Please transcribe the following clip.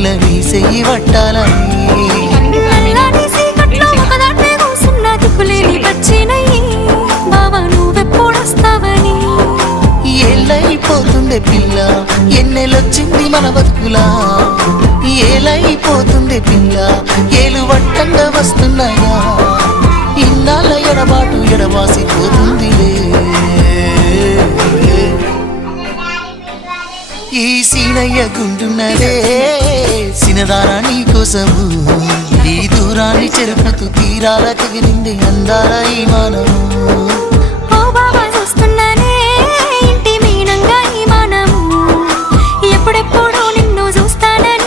పిల్ల నీ చెయ్యి పట్టాలని ఏలైపోతుందే పిల్ల ఎన్నెలొచ్చింది మన బతుకులా ఏలైపోతుందే పిల్ల ఏలు వట్టంగా వస్తున్నాయా ఇన్నాళ్ళ ఎడబాటు ఎడవాసిపోతుందిలే ఈ సీనయ్య గుండున్నదే సినదారా నీ కోసము ఈ దూరాన్ని చెరుపుతూ తీరాల తెగిలింది అందాల ఈ మానవు